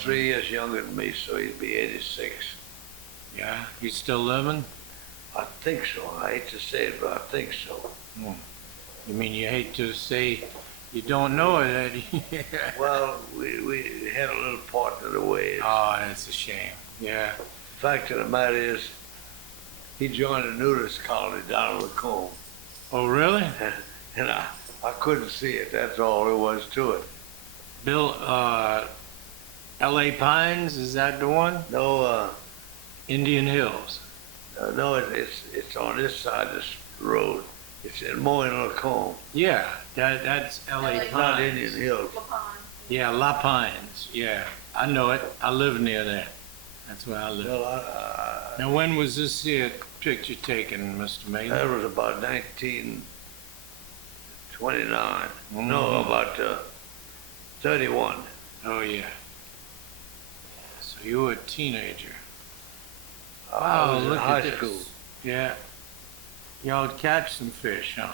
3 years younger than me, so he'd be 86. Yeah, he's still living? I think so. I hate to say it, but I think so. Hmm. You mean you hate to say you don't know it, Eddie? Well, we had a little part of the way. Oh, that's a shame. Yeah. The fact of the matter is, he joined a nudist colony down in Lacombe. Oh, really? And I couldn't see it. That's all there was to it. Bill, L.A. Pines, is that the one? No, Indian Hills. no, it's on this side of this road. It's in more in Lacombe. Yeah, that's L.A. LA Pines. Not Indian Hills. Yeah, La Pines. Yeah, I know it. I live near there. That's where I live. Well, Now, when was this here picture taken, Mr. Maylie? that was about 1929. No, Mhm. about 31. Oh, yeah. So you were a teenager. I Wow, was in look high at this. school. Yeah. Y'all catch some fish, huh?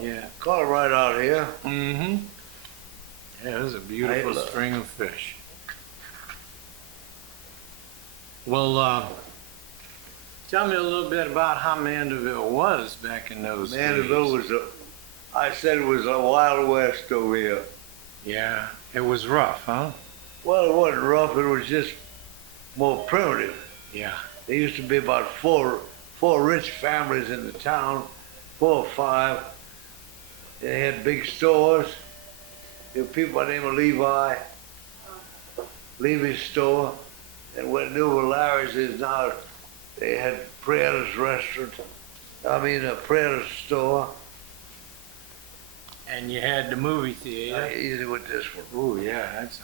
Yeah. Caught it right out here. Mm-hmm. Yeah, it was a beautiful look. string of fish. Well, tell me a little bit about how Mandeville was back in those Mandeville days. I said it was a Wild West over here. Yeah, it was rough, huh? Well, it wasn't rough, it was just more primitive. Yeah. There used to be about four rich families in the town, 4 or 5. They had big stores. There were people by the name of Levy's store. And where New Larry's is now, they had Prada's restaurant. Prada's store. And you had the movie theater. Easy with this one. Oh, yeah, that's.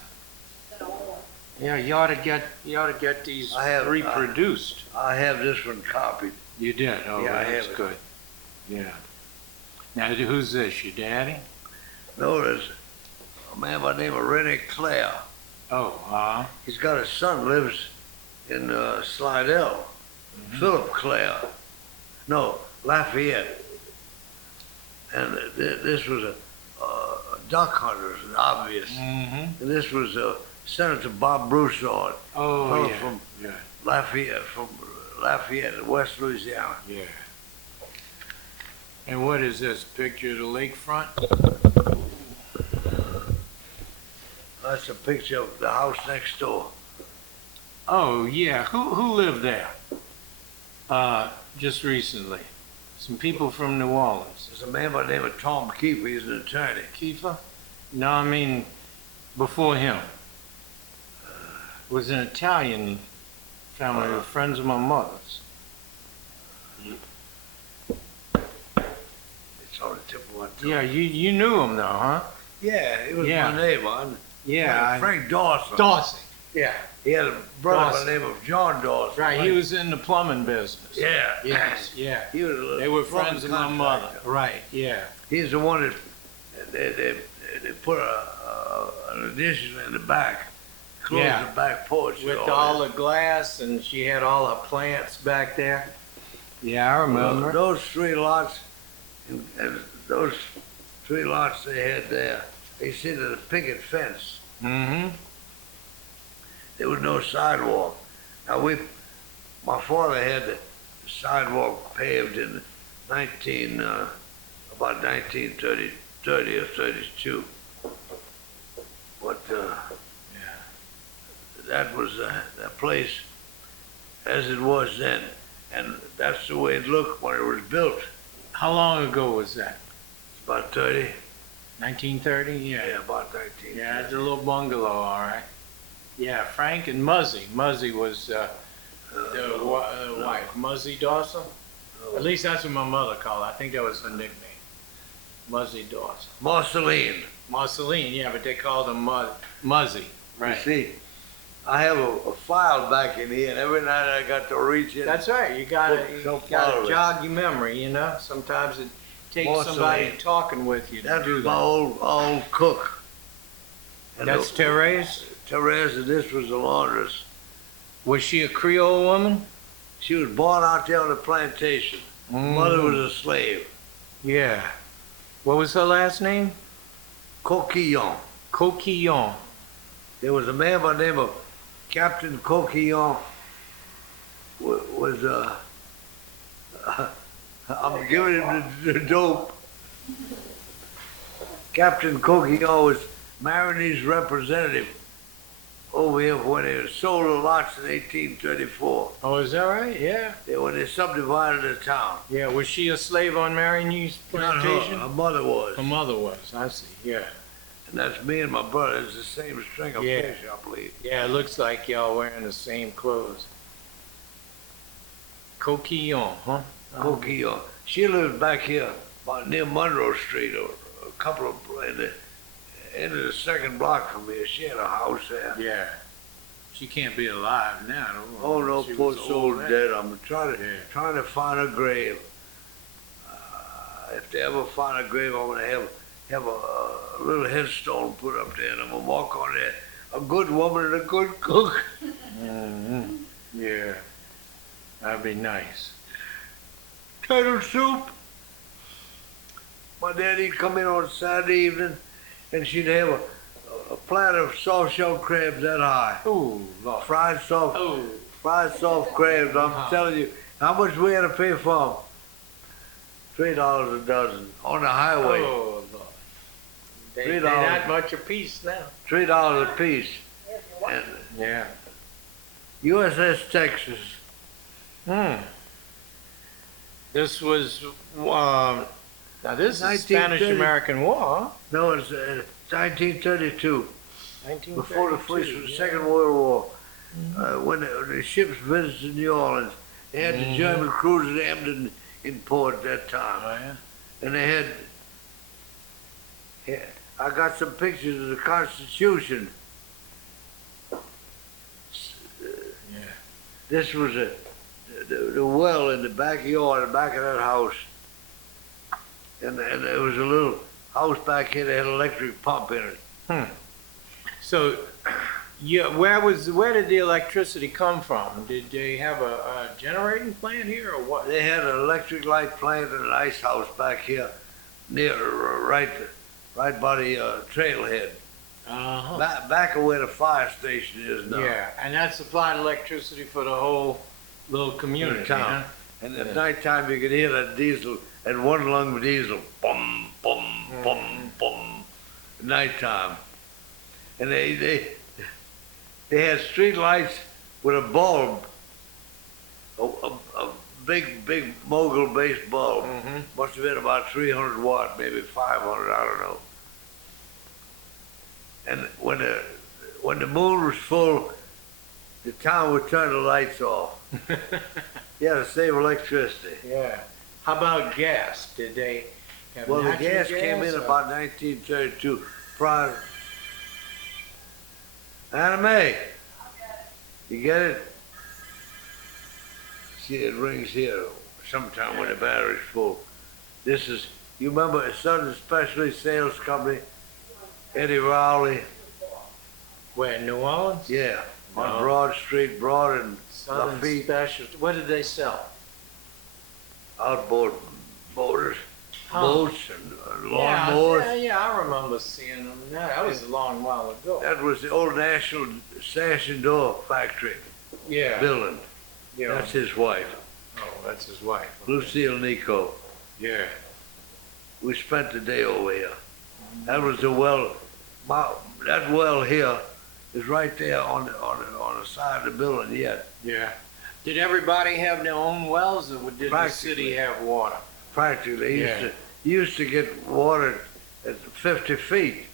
Yeah, you ought to get these reproduced. I have this one copied. You did. Oh, Yeah, I that's have it. good. Yeah. Now, who's this? Your daddy? No, there's a man by the name of Rene Claire. Oh, He's got a son lives in Slidell. Philip Claire. No, Lafayette. And this was a duck hunter, it's obvious. Mm-hmm. And this was Senator Bob Broussard. Oh, fellow yeah. From Yeah. Lafayette, West Louisiana. Yeah. And what is this? Picture of the lakefront? That's a picture of the house next door. Oh, yeah. Who lived there? Just recently. Some people from New Orleans. There's a man by the name of Tom Keefe. He's an attorney. Kiefer? No, I mean before him. It was an Italian family, friends of my mother's. It's on the tip of my tongue. Yeah, you knew him though, huh? Yeah, he was Yeah. my neighbor. Yeah. Frank Dawson. Dawson. Yeah. He had a brother Dawson. by the name of John Dawson. Right, he was in the plumbing business. Yeah. Yes, yeah. He was a They were plumbing friends of my mother. contractor. Right, yeah. He's the one that they put an addition in the back, closed Yeah. the back porch. With and all that. the glass, and she had all her plants back there. Yeah, I Well, remember. those 3 lots, and those 3 lots they had there, they sit at a picket fence. Mm-hmm. There was no sidewalk. Now my father had the sidewalk paved in about 1930 or 32. But that was that place as it was then, and that's the way it looked when it was built. How long ago was that? About 30. 1930? Yeah. Yeah, about 19. Yeah, it's a little bungalow, all right. Yeah, Frank and Muzzy. Muzzy was the wife. Muzzy Dawson? At least that's what my mother called her. I think that was her nickname. Muzzy Dawson. Marceline. Marceline, yeah, but they called him Muzzy. Right. You see, I have a file back in here, and every night I got to reach in. That's right. You gotta Don't follow it. jog your memory, you know? Sometimes it takes Marceline. somebody talking with you to That do was my that. old cook. And That's Therese? Therese, and this was the laundress. Was she a Creole woman? She was born out there on the plantation. Mother was a slave. Yeah. What was her last name? Coquillon. Coquillon. there was a man by the name of Captain Coquillon. Was I'm giving him the dope. Captain Coquillon was Maroney's representative over here when they sold the lots in 1834. Oh, is that right? Yeah. When they subdivided the town. Yeah. Was she a slave on Marigny's plantation? Her mother was. Her mother was. I see. Yeah. And that's me and my brother. It's the same string of Yeah. fish, I believe. Yeah. It looks like y'all wearing the same clothes. Coquillon, huh? Coquillon. She lived back here, about near Monroe Street, or a couple of in the end of the second block from here. She had a house there. Yeah. She can't be alive now. Oh no, She poor was soul old then. dead. I'm trying Yeah. to find her grave. If they ever find her grave, I'm gonna have a little headstone put up there, and I'm gonna walk on there. A good woman and a good cook. Mm-hmm. Yeah. That'd be nice. Turtle soup. My daddy'd come in on Saturday evening, and she'd have a platter of soft shell crabs that high. Ooh, Lord. Fried soft crabs. I'm Uh-huh. telling you, how much we had to pay for them? $3 a dozen on the highway. Oh, Lord. They're $3. not much a piece now. $3 a piece. And Yeah. USS Texas. This was, now this is 1930. Spanish-American War, No, it's 1932. 1932. Before the yeah. Second World War. When the ships visited New Orleans, they had the German cruiser Emden in port at that time. Oh, yeah? And they had, I got some pictures of the Constitution. Yeah. This was the well in the backyard, the back of that house. And there was a little house back here that had an electric pump in it. So, yeah, where did the electricity come from? Did they have a generating plant here or what? They had an electric light plant and an ice house back here near, right by the trailhead. Uh-huh. Back of where the fire station is now. Yeah, and that supplied electricity for the whole little community, town. huh? And at nighttime you could hear that diesel, that one lung diesel, bum, bum, bum, bum, at nighttime. And they had street lights with a bulb, a big mogul-based bulb. Must have been about 300 watt, maybe 500, I don't know. And when the moon was full, the town would turn the lights off. Yeah, to save electricity. Yeah. How about gas? Did they have Well, the natural gas came in or- about 1932. Prior. Anna Mae, you get it? See, it rings here sometime when the battery's full. This is, you remember a Southern Specialty Sales Company, Eddie Rowley? Where, in New Orleans? Yeah, on No. Broad Street, Broad and Southern Lafitte, Specialty. What did they sell? outboard boaters, Oh. boats and lawnmowers. Yeah, I remember seeing them. That was a long while ago. That was the old National Sash and Door Factory Yeah. building. Yeah. That's his wife, Oh, that's his wife. Lucille Nico. Yeah. We spent the day over here. That was the well. That well here is right there on the side of the building yet. Yeah. Did everybody have their own wells, or did the Practically. city have water? Practically, Yeah. you used to get water at 50 feet.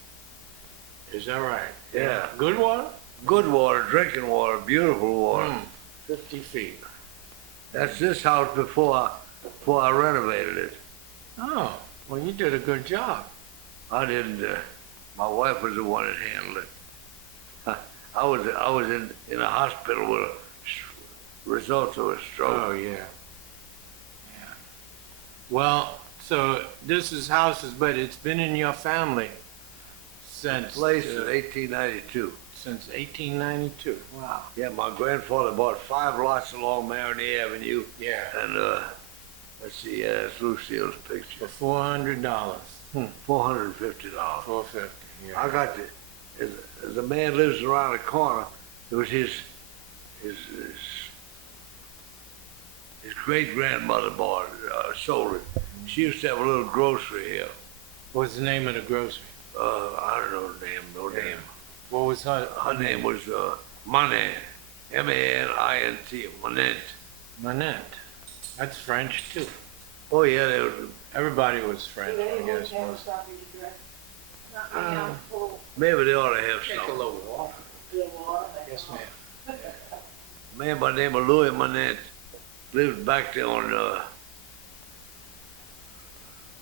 Is that right? Yeah. Good water? Good water, drinking water, beautiful water. 50 feet. That's this house before I renovated it. Oh, well, you did a good job. I didn't. My wife was the one that handled it. I was in a hospital with results of a stroke. Oh, yeah. Yeah. Well, so this is houses, but it's been in your family since... Place in 1892. Since 1892. Wow. Yeah, my grandfather bought 5 lots along Maroney Avenue. Yeah. And let's see, yeah, that's Lucille's picture. For $400. $450. $450. Yeah. I got as the man lives around the corner, it was his great grandmother sold it. She used to have a little grocery here. What's the name of the grocery? I don't know the name, no name. What was her? Her name was Manant, M-A-N-I-N-T, Manant. Manette. That's French too. Oh yeah, they were. Everybody was French, I guess. Most. Maybe they ought to have Take a some. little water. Yes, ma'am. A man by the name of Louis Manant lived back there on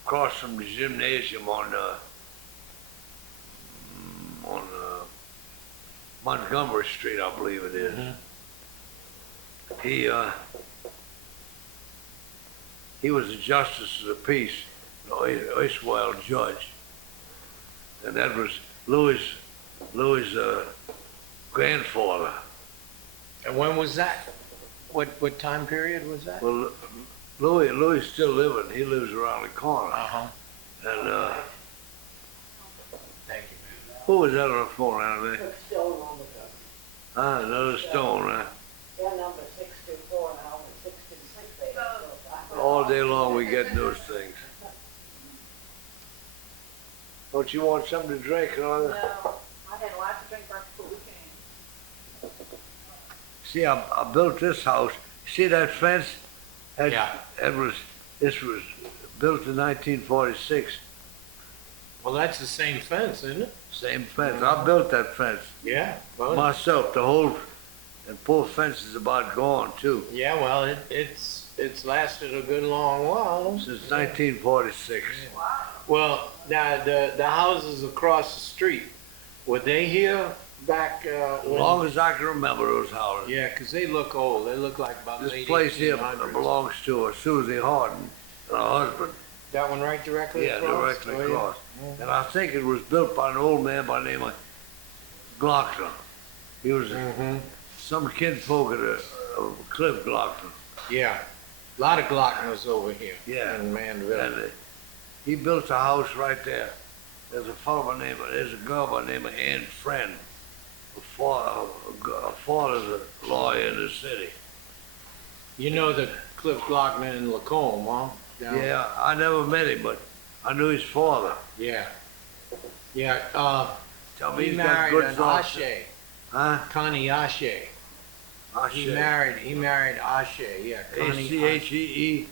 across from the gymnasium on Montgomery Street, I believe it is. He was a justice of the peace, erstwhile judge, and that was Louis' grandfather. And when was that? What time period was that? Well, Louis still living. He lives around the corner. Uh-huh. And Thank you, man. who was that on the phone out there? Stone on the phone. Ah, another Stone. Their number 624 now, and 626. All day long we get those things. Don't you want something to drink? No, I had lots of drink before we came. See, I built this house. See that fence? Yeah. This was built in 1946. Well, that's the same fence, isn't it? Same fence. I built that fence Yeah. Well, myself. The whole and poor fence is about gone too. yeah. Well, it's lasted a good long while. Since 1946. Well, now the houses across the street, were they here back? As long as I can remember those houses. Yeah, 'cause they look old. They look like about This late place here 1800s. belongs to Susie Harden and her husband. That one right directly Yeah, across? directly Oh, yeah. across. And I think it was built by an old man by the name of Glockner. He was Mm-hmm. some kinfolk of Cliff Glockner. Yeah. A lot of Glockners over here. Yeah. In Mandeville. And he built a house right there. There's a girl by the name of Ann Friend. Her father's a lawyer in the city. You know the Cliff Glockner in Lacombe, huh? Down- Yeah, I never met him, but I knew his father. Yeah. Yeah. Tell me He he's got married good an thoughts. Ashe, Huh? Connie Ashe. He married Ashe. Yeah, Connie A-C-H-E-E.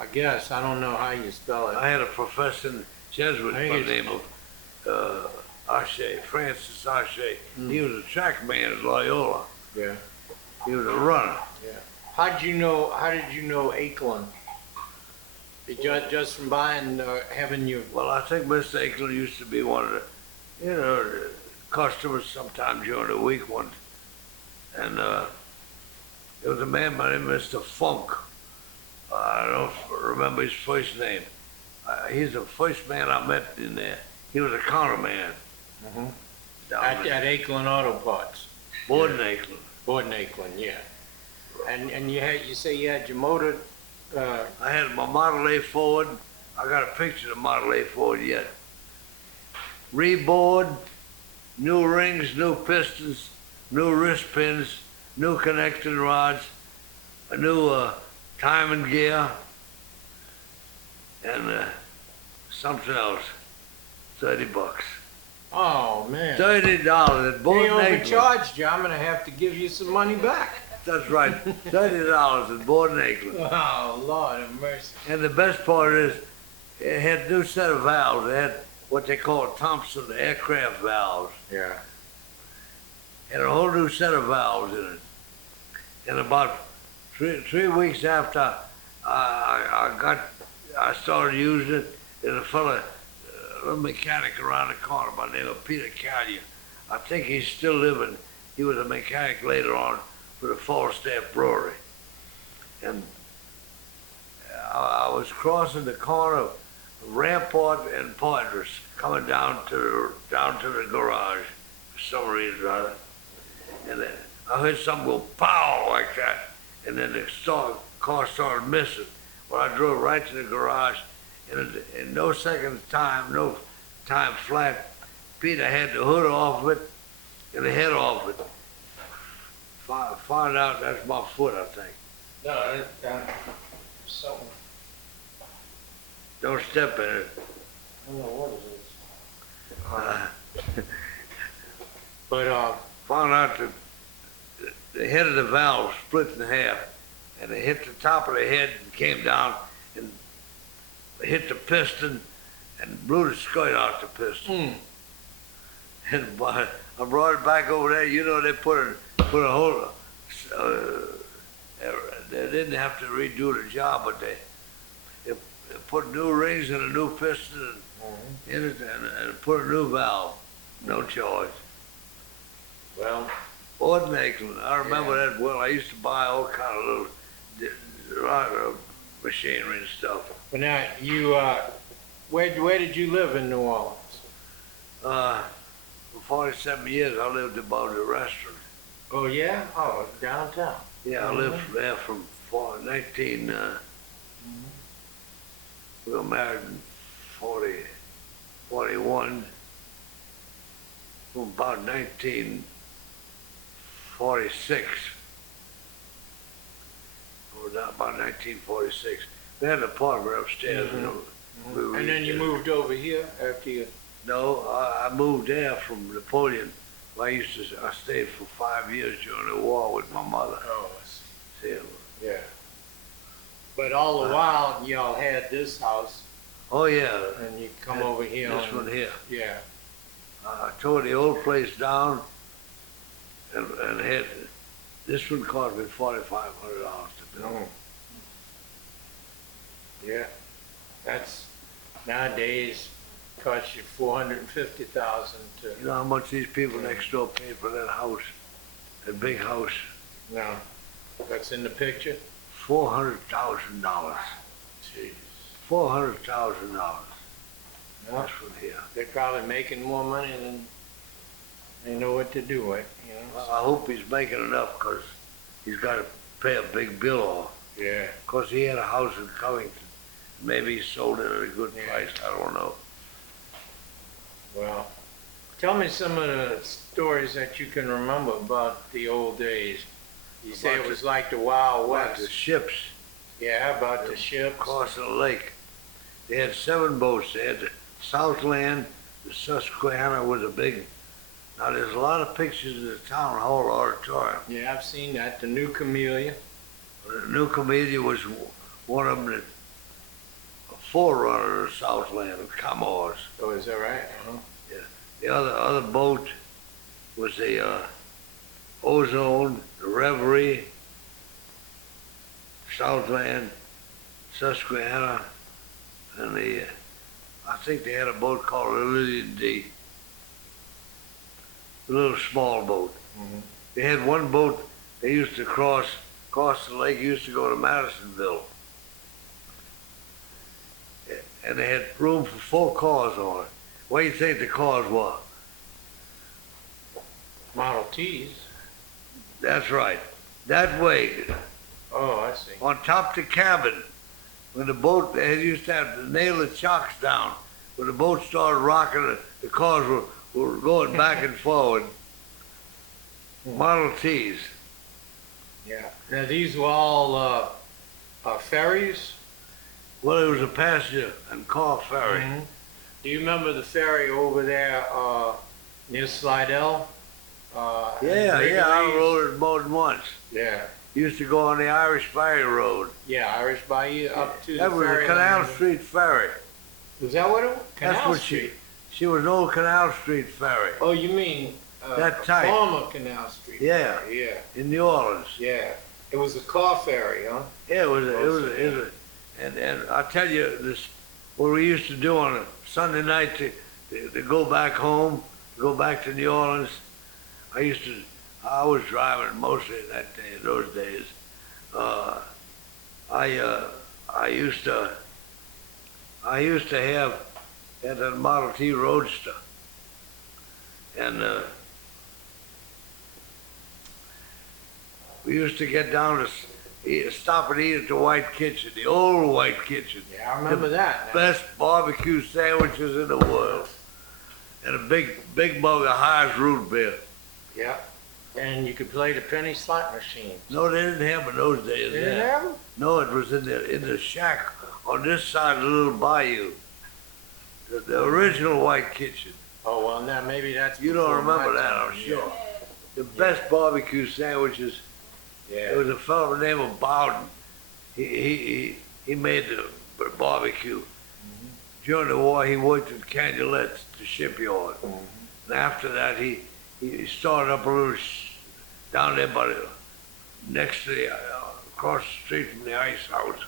I guess. I don't know how you spell it. I had a professor in Jesuit I by think the name of Ashe, Francis Ashe. He was a track man at Loyola. Yeah. He was a runner. Yeah. How did you know Akelin? Just from buying, having you. Well, I think Mr. Akelin used to be one of the, the customers sometime during the week and there was a man by the name of Mr. Funk. I don't remember his first name. He's the first man I met in there. He was a counter man. Mm-hmm. Down At there. Akelin Auto Parts. Borden Akelin. Borden Akelin, yeah. And you say you had your motor. I had my Model A Ford. I got a picture of the Model A Ford yet. Reboard, new rings, new pistons, new wrist pins, new connecting rods, a new timing gear, and something else. $30. Oh man. $30 at They Borden Akelin. overcharged you. I'm gonna have to give you some money back. That's right. $30 at Borden Akelin. Oh Lord have mercy. And the best part is, it had a new set of valves. It had what they call Thompson aircraft valves. Yeah. And a whole new set of valves in it. And about three weeks after I started using it, there's a little mechanic around the corner by the name of Peter Callier. I think he's still living. He was a mechanic later on for the Falstaff Brewery. And I was crossing the corner of Rampart and Poitras, coming down to the garage for some reason or other. And then I heard something go pow like that, and then the car started missing. Well, I drove right to the garage, and in no time flat, Peter had the hood off it and the head off it. Found out that's my foot, I think. No, something. Don't step in it. I don't know what it is. But Found out that the head of the valve split in half, and it hit the top of the head and came down and hit the piston and blew the skirt out the piston. And I brought it back over there. You know, they put a whole. They didn't have to redo the job, but they put new rings and a new piston in it and put a new valve. No charge. well, Ford Macklin. I remember that well. I used to buy all kind of little machinery and stuff. but now you where did you live in New Orleans? For 47 years, I lived above the restaurant. Oh yeah, oh downtown. Yeah, I lived there from 19. We got married in 41. From about 1946. Or about 1946. We had an apartment upstairs. You know, And then you moved over here after you. No, I moved there from Napoleon. I stayed for 5 years during the war with my mother. Oh, I see. See, Yeah. But all the while, y'all had this house, oh yeah, and you come over here. this one here. Yeah. I tore the old place down and had, this one cost me $4,500 to build. No. Yeah. That's nowadays costs you $450,000 to. You know how much these people next door paid for that house, that big house? No. That's in the picture. $400,000. Jeez. $400,000. No. This one here. They're probably making more money than they know what to do with, you know? I hope he's making enough because he's got to pay a big bill off. Yeah. Because he had a house in Covington. Maybe he sold it at a good price. I don't know. Well, tell me some of the stories that you can remember about the old days. You say it was like the Wild About the West. ships Yeah, about the ships. across the lake. They had 7 boats. They had the Southland, the Susquehanna was a big. Now there's a lot of pictures in the town hall auditorium. Yeah, I've seen that. The New Camellia. The New Comedia was one of them, a forerunner of the Southland, of Comores. Oh, is that right? Uh-huh. The other boat was the Ozone, the Reverie, Southland, Susquehanna, and I think they had a boat called the Lillian D. A little small boat. They had one boat they used to cross the lake, used to go to Madisonville. And they had room for 4 cars on it. What do you think the cars were? Model Ts. That's right. That way, Oh, I see. on top of the cabin, when the boat, they used to have to nail the chocks down. When the boat started rocking, the cars were going back and forward. Model Ts. Yeah. Now, these were all ferries? Well, it was a passenger and car ferry. Do you remember the ferry over there near Slidell? Yeah, I rode it more than once. Yeah. Used to go on the Irish Ferry Road. Yeah, Irish Bayou up to That the was a ferry. Canal line. Street ferry. Was that what it was? Canal That's what Street? she was an old Canal Street ferry Oh, you mean That type. former Canal Street? Yeah. Yeah. in New Orleans. Yeah. It was a car ferry, huh? Yeah, it was and I tell you this, what we used to do on a Sunday night to go back home, go back to New Orleans. I was driving mostly in those days. I used to have a Model T Roadster, and we used to get down to stop and eat at the White Kitchen, the old White Kitchen. Yeah, I remember that. Best barbecue sandwiches in the world. and a big mug of Hires root beer. Yeah. And you could play the penny slot machine. No, they didn't have them in those days. They didn't have 'em? No, it was in the shack on this side of the little bayou. The original white kitchen. Oh, well, now maybe that's. You don't before my remember that, time, I'm yeah. sure. The best barbecue sandwiches. Yeah. There was a fellow named of Bowden. He made the barbecue. During the war, he worked at Candulet's, the shipyard. And after that, he started up a little down there by the, next to the, across the street from the ice house,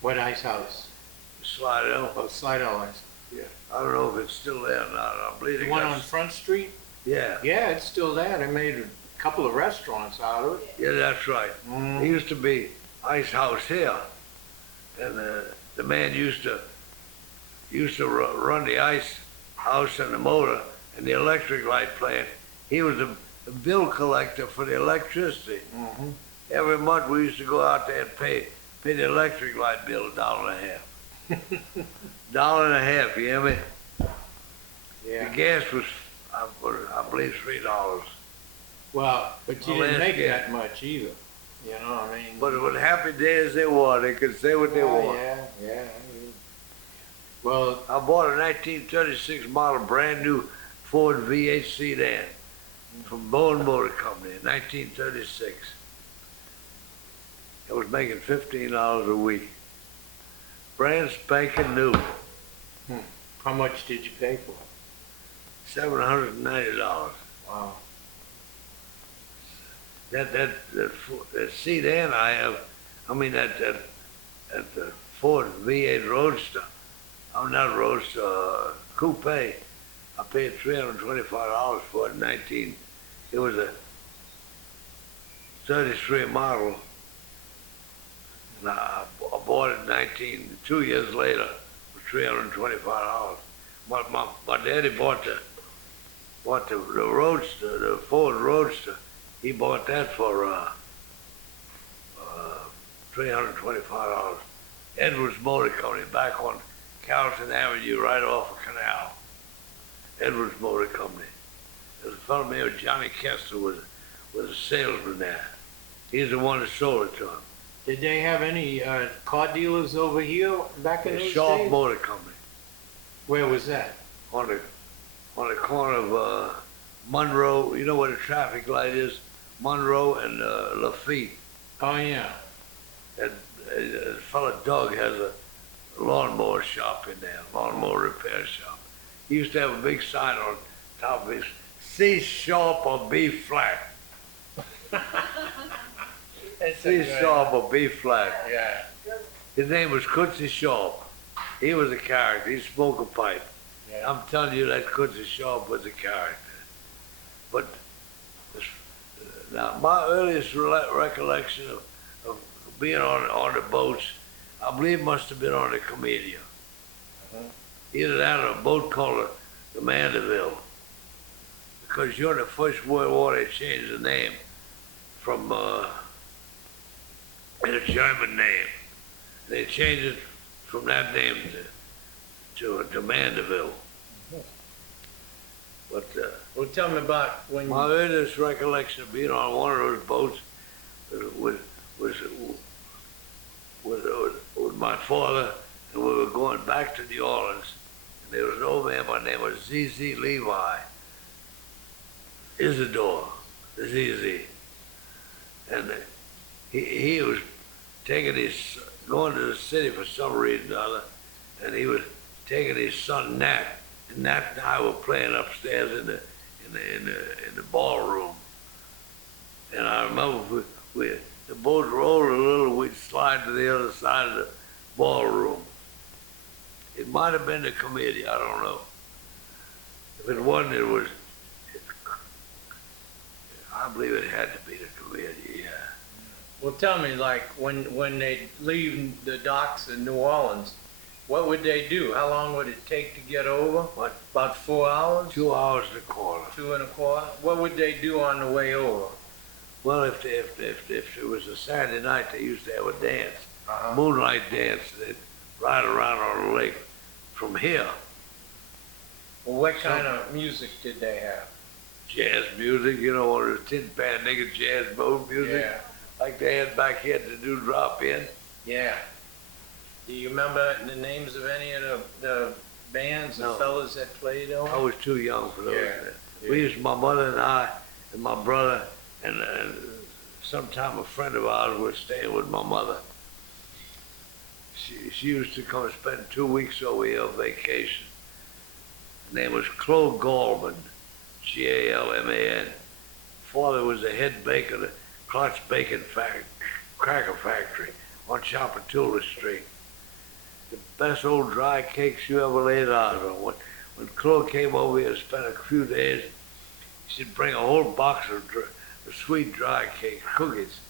What ice house? Slidell. Oh, Slidell Ice. Yeah. I don't know if it's still there or not. I believe The they one got, on Front Street? yeah, Yeah, it's still there. They made a couple of restaurants out of it. yeah, that's right. Mm. There used to be ice house here, and the man used to run the ice house and the motor and the electric light plant. He was the bill collector for the electricity. Mm-hmm. Every month we used to go out there and pay the electric light bill $1.50. $1.50, you hear me? Yeah. The gas was, I believe, $3. Well, but you Well, didn't that's make good. that much either. You know, I mean. But it was happy days they were. They could say what they Oh, want. yeah, yeah. I mean, well, I bought a 1936 model brand new Ford V8 sedan from Bowen Motor Company in 1936. It was making $15 a week. Brand spanking new. how much did you pay for it? $790. Wow. That sedan I have, I mean that Ford V8 Roadster, I'm not Roadster, Coupe. I paid $325 for it. It was a 33 model. And I bought it 2 years later for $325. My daddy bought the Roadster, the Ford Roadster. He bought that for $325. Edwards Motor Company back on Carrollton Avenue, right off of Canal. Edwards Motor Company. There's a fellow named Johnny Kessler was a salesman there. He's the one that sold it to him. Did they have any car dealers over here back in those Sharp days? Motor Company Where was that? on the corner of Monroe. You know where the traffic light is? Monroe and Lafitte. Oh, yeah. That fellow Doug has a lawnmower shop in there, lawnmower repair shop. He used to have a big sign on top of his, C sharp or B flat. C sharp or B flat. Yeah. His name was Quincy Sharp. He was a character. He smoked a pipe. Yeah. I'm telling you that Quincy Sharp was a character. But now my earliest recollection of being on the boats, I believe must have been on the Comedia. Either that or a boat called the Mandeville. Because during the First World War they changed the name from a German name. They changed it from that name to Mandeville. But Well, tell me about when my earliest recollection of being on one of those boats was with my father, and we were going back to New Orleans, and there was an old man by the name of Z.Z. Levi, Isidore, Z.Z. And he was going to the city for some reason or other, and he was taking his son Nat, and Nat and I were playing upstairs in the ballroom. And I remember the boat rolled a little, we'd slide to the other side of the ballroom. It might have been the committee, I don't know. If it wasn't, I believe it had to be the committee, yeah. Well, tell me, like, when they leave the docks in New Orleans, what would they do? How long would it take to get over? What? About 4 hours? 2 hours and a quarter. 2 1/4? What would they do on the way over? Well, if it was a Saturday night, they used to have a dance, Uh-huh. moonlight dance. They'd ride around on the lake from here. Well, what kind of music did they have? Jazz music, you know, or the tin pan nigga jazz mode music. Yeah, Like they had back here to do drop in. yeah. Do you remember the names of any of the bands, No. the fellas that played on? I was too young for those. Yeah, We yeah. used, my mother and I and my brother and sometime a friend of ours was staying with my mother. She used to come spend 2 weeks over here on vacation. Her name was Chloe Gallman, Galman. Father was the head baker of the Clark's Cracker Factory on Chapatula Street. The best old dry cakes you ever laid eyes on. When Chloe came over here and spent a few days, she'd bring a whole box of sweet dry cakes, cookies.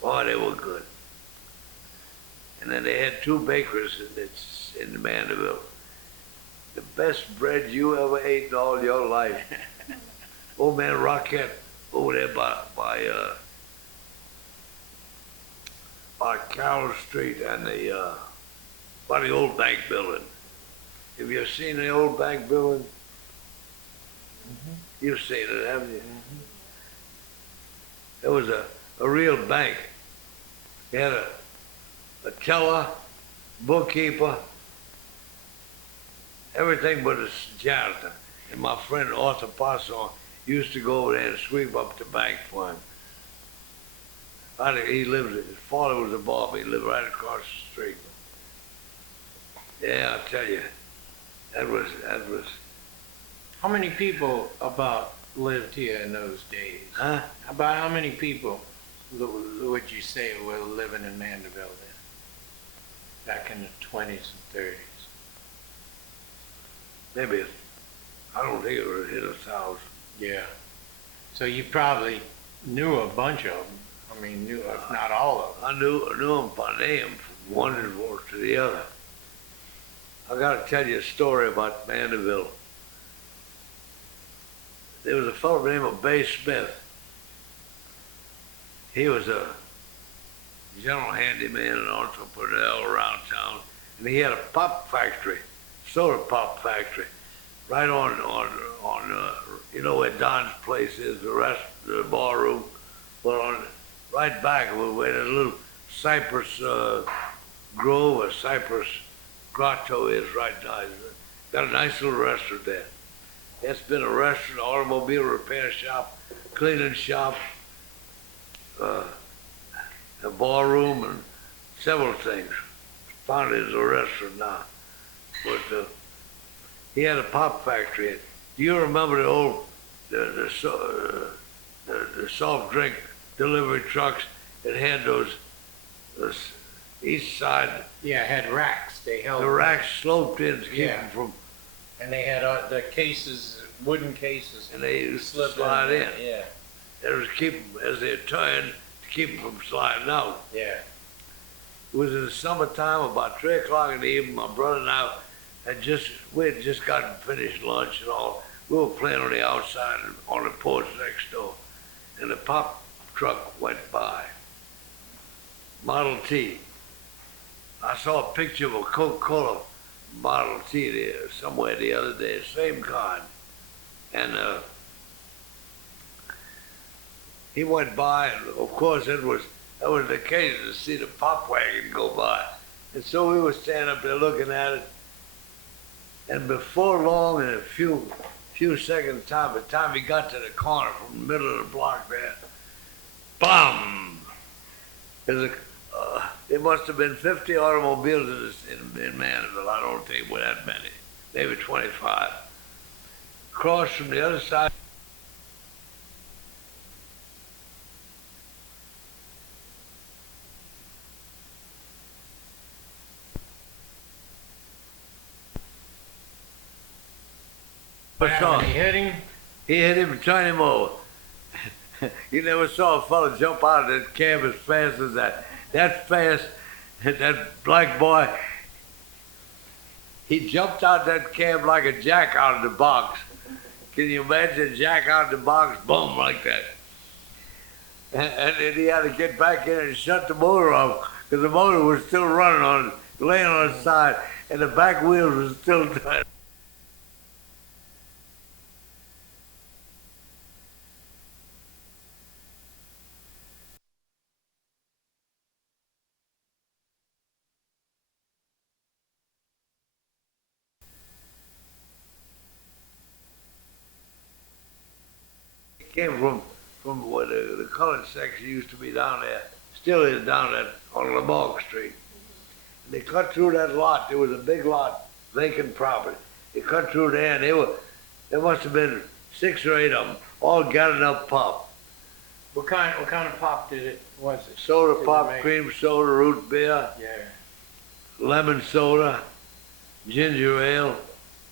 Boy, they were good. And then they had 2 bakeries in Mandeville. The best bread you ever ate in all your life. Old man Rockette over there by Carroll Street and by the old bank building. Have you seen the old bank building? Mm-hmm. You've seen it, haven't you? Mm-hmm. It was a real bank. It had a teller, bookkeeper, everything but a janitor. And my friend Arthur Passon used to go over there and sweep up the bank for him. He lived, his father was a barber, he lived right across the street. Yeah, I'll tell you, that was. How many people about lived here in those days? Huh? About how many people would you say were living in Mandeville then? Back in the 20s and 30s? Maybe, I don't think it would hit 1,000. Yeah. So you probably knew a bunch of them. I mean, knew if not all of them. I knew them by name from one end to the other. I got to tell you a story about Mandeville. There was a fellow by the name of Bay Smith. He was a general handyman and entrepreneur around town, and he had a pop factory, soda pop factory, right on you know where Don's place is, the bar room. Well, right back of it, where the little cypress grove or cypress grotto is right now. Got a nice little restaurant there. It's been a restaurant, automobile repair shop, cleaning shop, a bar room, and several things. Found it as a restaurant now. But he had a pop factory. Do you remember the old the soft drink delivery trucks that had those each side? Yeah, had racks. They held The racks sloped in to keep Yeah. them from, and they had the cases, wooden cases. and they used to slip slide in. Yeah, It was keep them as they turned to keep them from sliding out. yeah. It was in the summertime, about 3 o'clock in the evening. My brother and I we had just gotten finished lunch and all. We were playing on the outside on the porch next door, and the pop truck went by. Model T. I saw a picture of a Coca-Cola Model T there somewhere the other day, same kind. And he went by, and of course that was the occasion to see the pop wagon go by. And so we were standing up there looking at it, and before long, in a few seconds time, by the time he got to the corner from the middle of the block there, BAM! There must have been 50 automobiles in Mandeville. I don't think we're that many, maybe 25. Across from the other side. What happened? He hit him? He hit him and turned him over. You never saw a fellow jump out of that cab as fast as that. That fast, that black boy, he jumped out that cab like a jack out of the box. Can you imagine a jack out of the box, boom, like that? And then he had to get back in and shut the motor off, because the motor was still running laying on its side, and the back wheels was still turning. came from where the colored section used to be down there, still is down there on Lamont Street. And they cut through that lot. There was a big lot, vacant property. They cut through there, and there must have been 6 or 8 of them, all gathered up pop. What kind of pop was it? Soda Did it pop, make? cream soda, root beer, Yeah. lemon soda, ginger ale,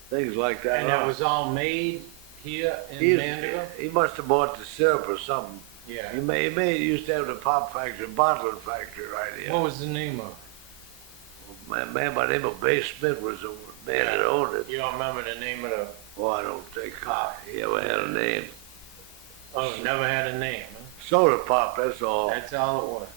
things like that. And that was all made here in Mandeville? He must have bought the syrup or something. Yeah. He used to have the pop factory, bottling factory right here. What was the name of it? A man by the name of Bay Smith was the man that owned it. You don't remember the name of the... Oh, I don't think he ever had a name. Oh, it never had a name, huh? Soda pop, that's all. That's all it was.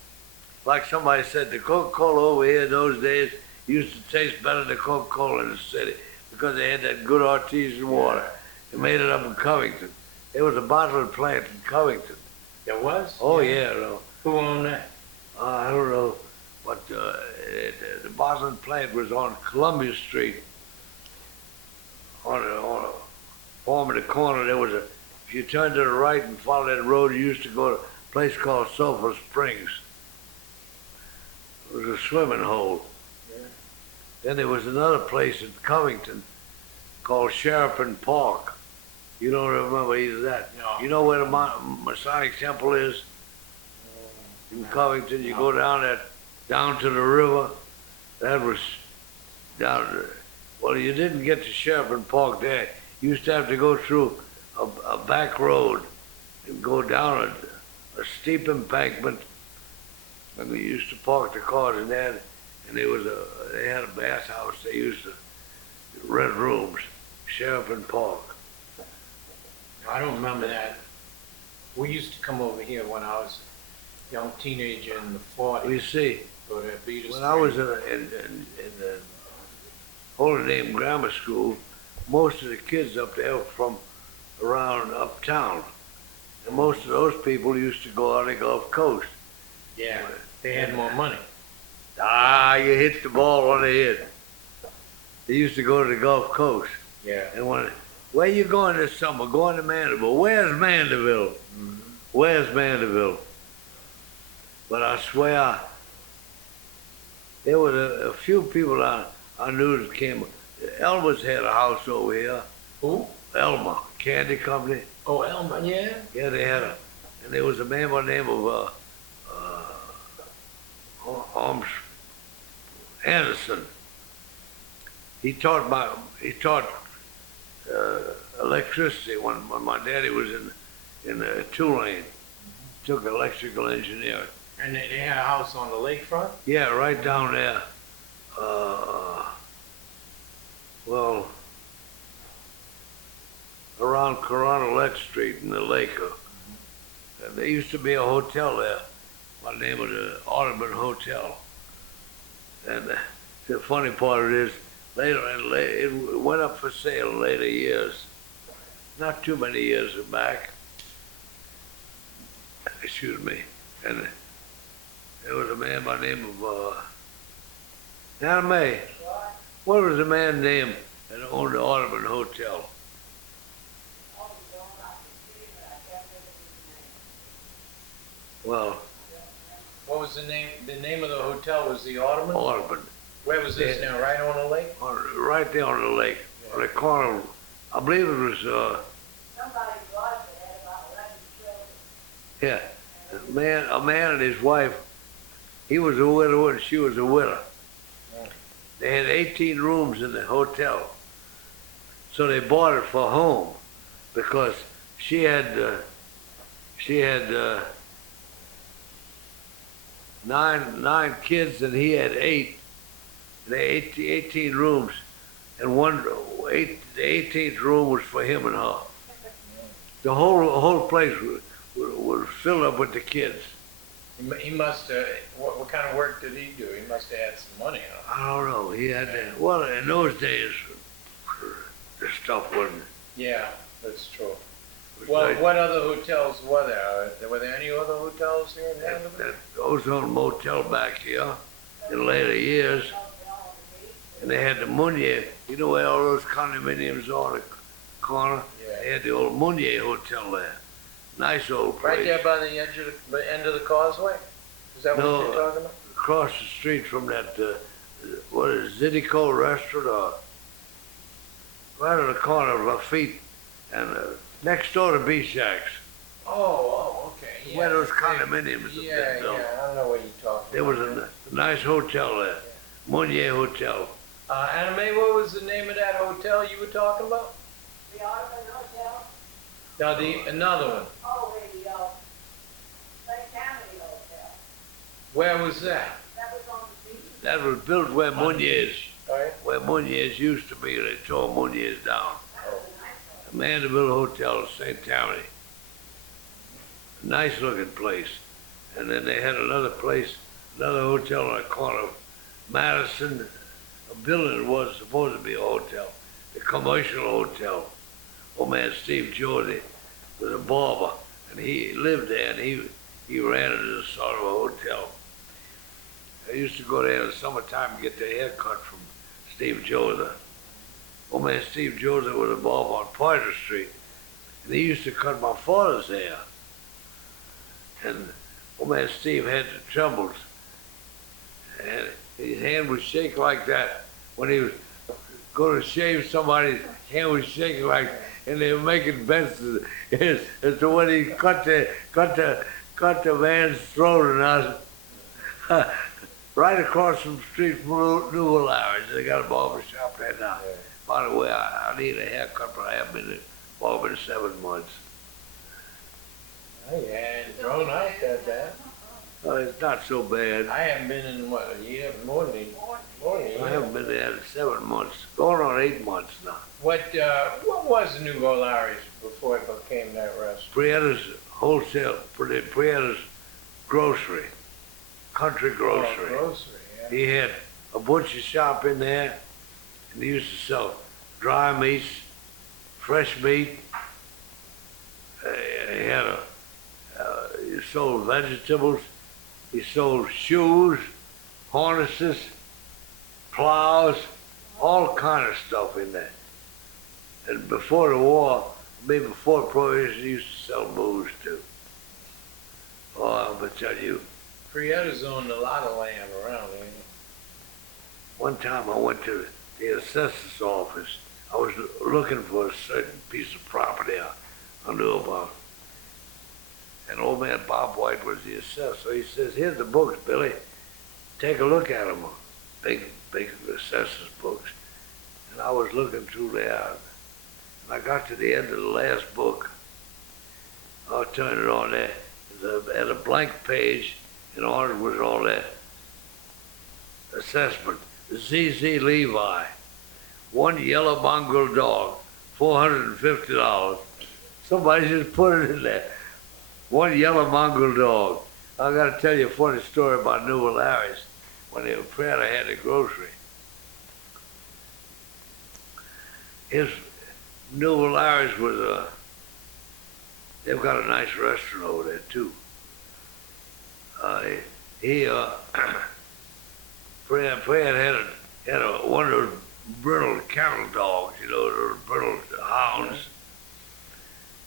Like somebody said, the Coca-Cola over here in those days used to taste better than Coca-Cola in the city because they had that good artesian water. They made it up in Covington. There was a bottling plant in Covington. There was? Oh, yeah. No. Who owned that? I don't know, but the bottling plant was on Columbia Street. On a form of the corner, there was if you turned to the right and followed that road, you used to go to a place called Sulphur Springs. It was a swimming hole. Yeah. Then there was another place in Covington called Sheraton Park. You don't remember either that? No. You know where the Masonic Temple is? In Covington, you go down to the river. That was down there. Well, you didn't get to Sheraton Park there. You used to have to go through a back road and go down a steep embankment. And we used to park the cars in there, and they had a bathhouse. They used to rent rooms, Sheraton Park. I don't remember that. We used to come over here when I was a young teenager in the 40s. You see, Go to Beater when I was in the Holy Name Grammar School, most of the kids up there were from around uptown. And most of those people used to go on the Gulf Coast. Yeah, they had more money. You hit the ball on the head. They used to go to the Gulf Coast. Yeah. And where you going this summer? Going to Mandeville. Where's Mandeville? Mm-hmm. Where's Mandeville? But I swear, there were a few people I knew that came. Elmer's had a house over here. Who? Elmer, Candy Company. Oh, Elmer, yeah? Yeah, they had and there was a man by the name of Anderson. He taught electricity when my daddy was in Tulane. Took electrical engineering. And they had a house on the lakefront? Yeah, right down there. Well, around Coronelette Street in the lake. And there used to be a hotel there by the name of the Audubon Hotel. And the funny part of it is, it went up for sale in later years. Not too many years back. Excuse me. And there was a man by the name of, Anna Mae. What was the man's name that owned the Audubon Hotel? Well, What was the name? The name of the hotel was the Audubon? Audubon. Where was this now? Right on the lake? Right there on the lake, on the corner. I believe it was, Somebody's wife that had about 11 children. yeah, a man and his wife. He was a widower and she was a widow. They had 18 rooms in the hotel. So they bought it for home because she had nine kids and he had 8. And they had 18 rooms, and the 18th room was for him and her. The whole place was filled up with the kids. He must have, what kind of work did he do? He must have had some money, huh? I don't know. He had that. Well, in those days, the stuff wasn't. Yeah, that's true. was Well, like- what other hotels were there? Were there any other hotels here in Mandeville? That Ozone Motel back here in later years. And they had the Munier. You know where all those condominiums are on the corner? Yeah. They had the old Munier Hotel there. Nice old place. Right there by the edge of the end of the causeway? Is that what No, you're talking about? across the street from that, what is it, Zydeco restaurant, or right on the corner of Lafitte, and next door to B-Shacks, Okay. Yeah. where those condominiums have Yeah, been built. yeah, I don't know what you're talking There about. was a nice hotel there, Meunier Hotel. Anna Mae, what was the name of that hotel you were talking about? The Ottoman Hotel. No, another one. Oh, the, Lake Tammany Hotel. Where was that? That was on the beach. That was built where On the Meunier's, beach, right? where Meunier's used to be. They tore Meunier's down. That was a nice one. Mandeville Hotel, St. Tammany. Nice looking place. And then they had another place, another hotel on the corner of Madison, a building that was supposed to be a hotel, the commercial hotel. Old man Steve Jordy was a barber, and he lived there, and he ran it as a sort of a hotel. I used to go there in the summertime and get the haircut from Steve Jordan. Old man Steve Jordan was a barber on Pointer Street, and he used to cut my father's hair. And old man Steve had the troubles, and his hand would shake like that when he was going to shave somebody's hand was shaking like, and they were making bets as to when he cut the man's throat and I right across from the street from New O'Larry's. They got a barber shop there now. Yeah. By the way, I need a haircut, but I haven't been in barber in 7 months. Oh, yeah, and grown out that bad. Oh, it's not so bad. I haven't been in, what, a year, more than a year. I haven't been there in 7 months. Going on 8 months now. What was the New O'Larry's before it became that restaurant? Prietta's wholesale, Prietta's grocery, country grocery. Oh, grocery, yeah. He had a butcher shop in there, and he used to sell dry meats, fresh meat. He had he sold vegetables. He sold shoes, harnesses, plows, all kind of stuff in there. And before the war, maybe before Prohibition, he used to sell booze too. Oh, I'm gonna tell you, Prietta's owned a lot of land around here. one time I went to the assessor's office. I was looking for a certain piece of property I knew about. And old man Bob White was the assessor. He says, "Here's the books, Billy. Take a look at them." Big assessor's books. And I was looking through there. And I got to the end of the last book. I'll turn it on there. At a blank page, and on it was all that assessment. Z.Z. Levi, one yellow mongrel dog, $450. Somebody just put it in there. One yellow mongrel dog. I got to tell you a funny story about New O'Larry's when they were proud I had the grocery. His New O'Larry's was they've got a nice restaurant over there too. Fred had one of those brittle cattle dogs, you know, those brittle hounds.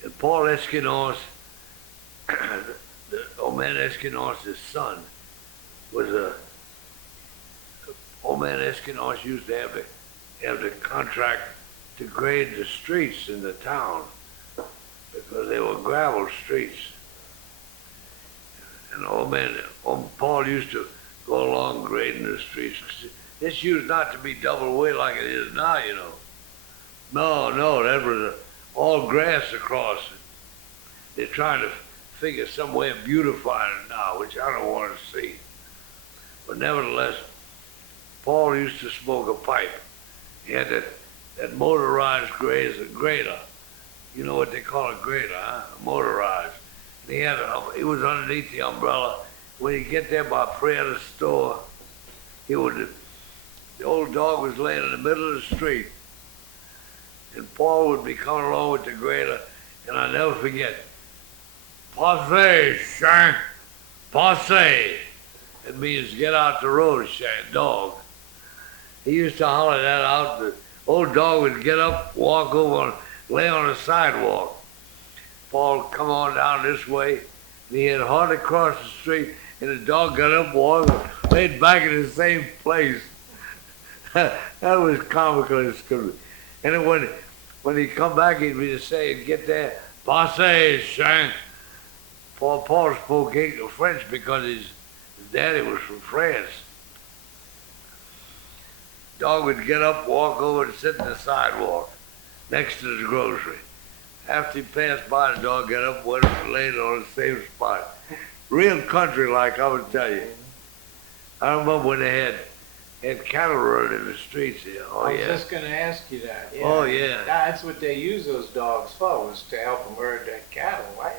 And Paul Esquinos, the old man Esquinos' son, was old man Esquinos used to have the contract to grade the streets in the town because they were gravel streets. And old Paul used to go along grading the streets. This used not to be double way like it is now, you know. No, that was all grass across it. They're trying to figure some way of beautifying it now, which I don't want to see. But nevertheless, Paul used to smoke a pipe. He had that motorized grader. You know what they call a grader, huh? Motorized. And he was underneath the umbrella. When you get there by Prietta's store, the old dog was laying in the middle of the street. And Paul would be coming along with the grader, and I'll never forget, "Passe, Shank, passe." It means get out the road, Shank, dog. He used to holler that out. The old dog would get up, walk over, lay on the sidewalk. Paul, come on down this way. And he had hardly crossed the street, and the dog got up, walked, laid back in the same place. That was comical as could be. And then when he come back, he'd be saying, "Get there, passe, chien." Paul spoke French because his daddy was from France. Dog would get up, walk over, and sit in the sidewalk next to the grocery. After he passed by, the dog got up, went up, and laid on the same spot. Real country like, I would tell you. I remember when they had cattle running in the streets here. Oh, I was yeah. just gonna ask you that. Yeah. Oh, yeah. That's what they use those dogs for, was to help them herd that cattle, right?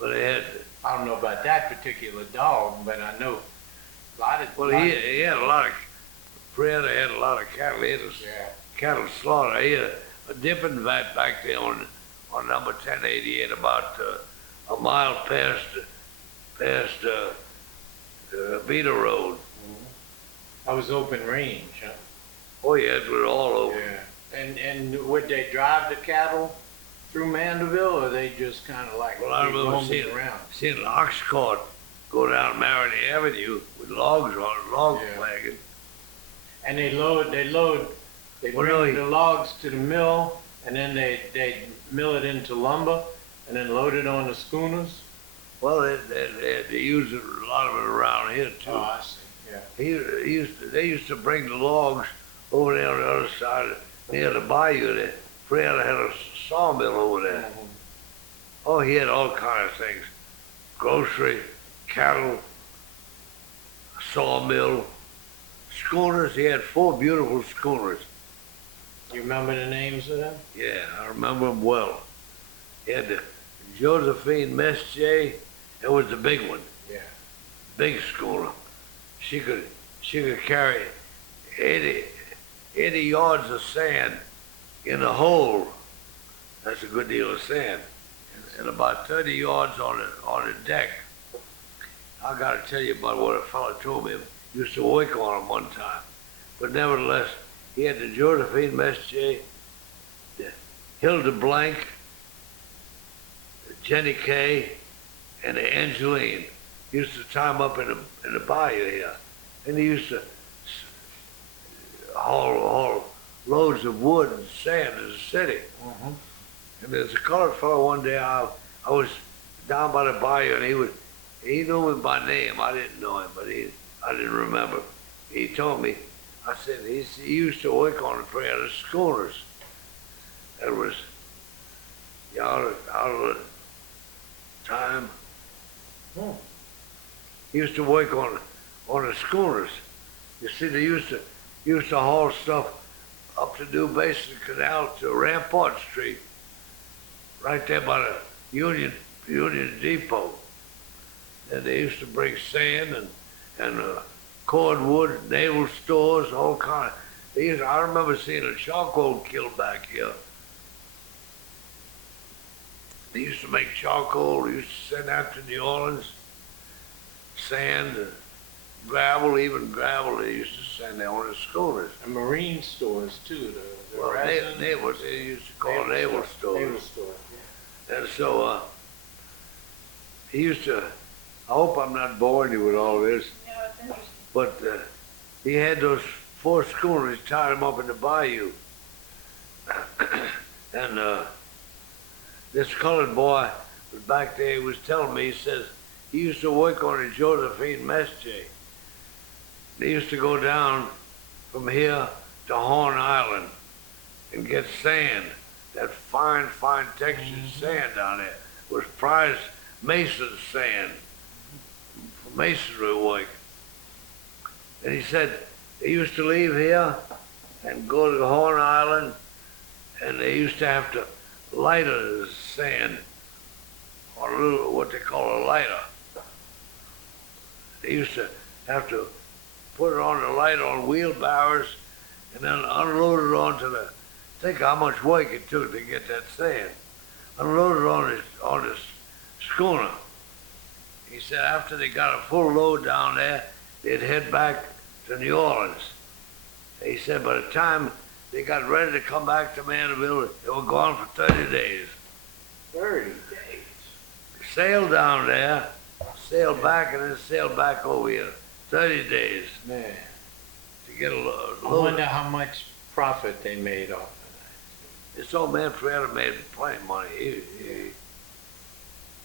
Well, they had, I don't know about that particular dog, but I know a lot of. well, he had a lot of, Fred had a lot of cattle. He had a Yeah. cattle slaughter. He had a dipping vat back there on number 1088, about a mile past Beta Road. That was open range, huh? Oh, yeah, it was all over. Yeah. And would they drive the cattle through Mandeville, or they just kind of like Well, I be remember roaming around? seeing an ox cart go down Maroney Avenue with logs on it, log Yeah. wagon. And they Well, bring no, the logs to the mill, and then they mill it into lumber, and then load it on the schooners. Well, they use it, a lot of it around here too. Oh, I see. Yeah. They used to bring the logs over there on the other side, near the bayou there. Fred had a sawmill over there. Mhm. Oh, he had all kind of things. Grocery, cattle, sawmill, schooners. He had 4 beautiful schooners. You remember the names of them? Yeah, I remember them well. He had the Josephine Messier. That was the big one, Yeah. big schooner. She could carry 80 yards of sand in a hole. That's a good deal of sand. And about 30 yards on the deck. I got to tell you about what a fellow told me. He used to work on him one time. But nevertheless, he had the Josephine Messier, the Hilda Blank, the Jenny Kay, and the Angeline. He used to tie them up in the bayou here. And he used to haul loads of wood and sand to the city. Mm-hmm. And there's a colored fellow one day, I was down by the bayou, and he knew me by name. I didn't know him, but I didn't remember. He told me, I said, he used to work on it for the schooners. That was out of the time. Hmm. He used to work on the schooners. You see, they used to haul stuff up the New Basin Canal to Rampart Street, right there by the Union Depot. And they used to bring sand and cordwood, naval stores, all kind of. I remember seeing a charcoal kiln back here. They used to make charcoal. They used to send that to New Orleans. Sand, gravel, even gravel. They used to send that on the schooners. And marine stores too. The Well, resin. they used to call naval stores. Naval stores. Yeah. And so he used to. I hope I'm not boring you with all this. No, it's interesting. But he had those 4 schooners, tied them up in the bayou. And this colored boy was back there, he was telling me, he says, he used to work on the Josephine Messier. They used to go down from here to Horn Island and get sand, that fine textured sand down there. It was prized mason sand, for masonry work. And he said they used to leave here and go to Horn Island, and they used to have to lighter the sand on a little, what they call a lighter. They used to have to put it on the lighter on wheelbarrows and then unload it onto the, think how much work it took to get that sand. Unload it on this schooner. He said after they got a full load down there, they'd head back to New Orleans. He said by the time they got ready to come back to Mandeville, they were gone for 30 days. 30 days. sail down there, sail back, and then sail back over here. 30 days Man, to get a I load. wonder how much profit they made off of This old man Fred made plenty of money.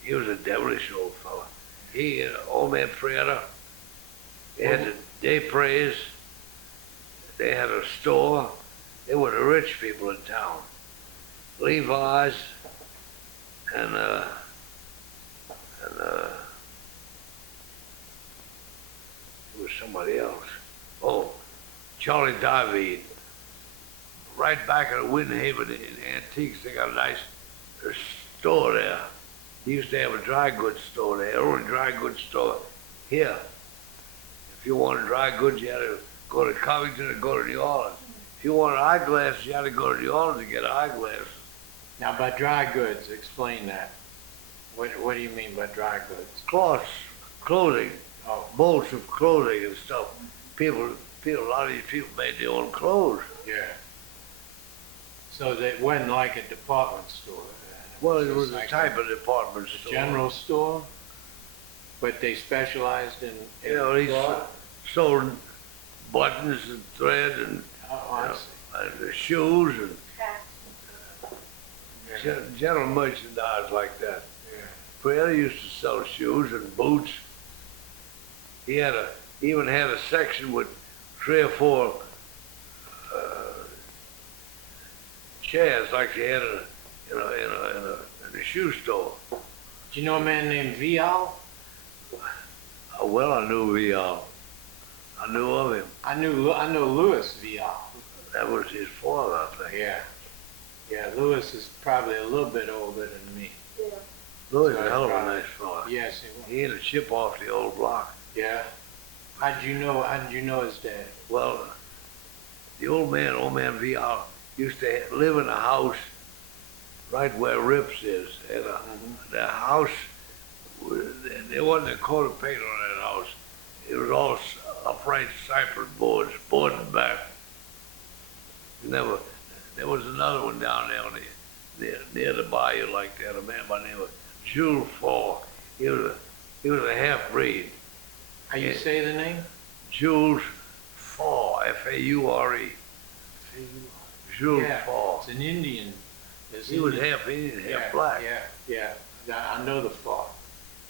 He was a devilish old fella. Old man Fred, they had the day praise. They had a store. They were the rich people in town. Levi's and it was somebody else. Oh, Charlie David. Right back at Windhaven in Antiques, they got a nice store there. He used to have a dry goods store there, only dry goods store here. If you wanted dry goods, you had to go to Covington or go to New Orleans. If you wanted eyeglasses, you had to go to New Orleans to get eyeglasses. it. Now, by dry goods, explain that. What do you mean by dry goods? Cloths, clothing, Oh, bolts of clothing and stuff. A lot of these people made their own clothes. yeah. So it wasn't like a department store. Well, it just was a like type of department a store. general store, but they specialized in You know, he cloth? sold buttons and thread and, Oh, I see. and shoes and Yeah, general merchandise like that. yeah. Fred used to sell shoes and boots. He even had a section with 3 or 4 chairs like they had in a shoe store. Do you know a man named Vial? Well, I knew Vial. I knew of him. I know Louis Vial. That was his father, I think. Yeah. Yeah, Louis is probably a little bit older than me. Yeah. Louis So was a hell of a probably- nice fellow. Yes, he was. He had a chip off the old block. Yeah. How did you know his dad? Well, the old man Vial, used to live in a house right where Rips is. And the house, there wasn't a coat of paint on that house. It was all upright cypress boards, board and back. There was another one down there near the bayou like that, a man by the name of Jules Faure. He was a half-breed. How you say the name? Jules Faure, F-A-U-R-E. Jules Yeah, Faure. it's an Indian. It's He was Indian. half Indian, half Yeah, black. Yeah. I know the fall.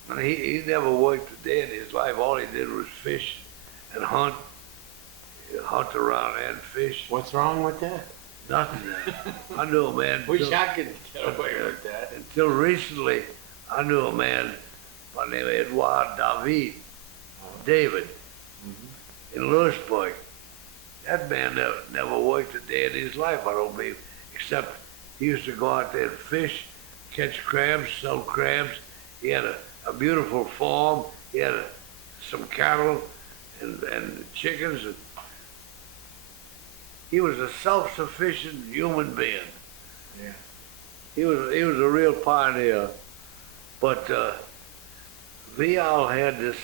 And he never worked a day in his life. All he did was fish and hunt. He'd hunt around and fish. What's wrong with that? Nothing. I knew a man. Wish I could get away with that. Until recently, I knew a man by the name of Edouard David, in Lewisburg. That man never worked a day in his life, I don't believe, except he used to go out there and fish, catch crabs, sell crabs. He had a beautiful farm. He had some cattle and chickens. And he was a self-sufficient human being. Yeah. He was a real pioneer. But Vial had this,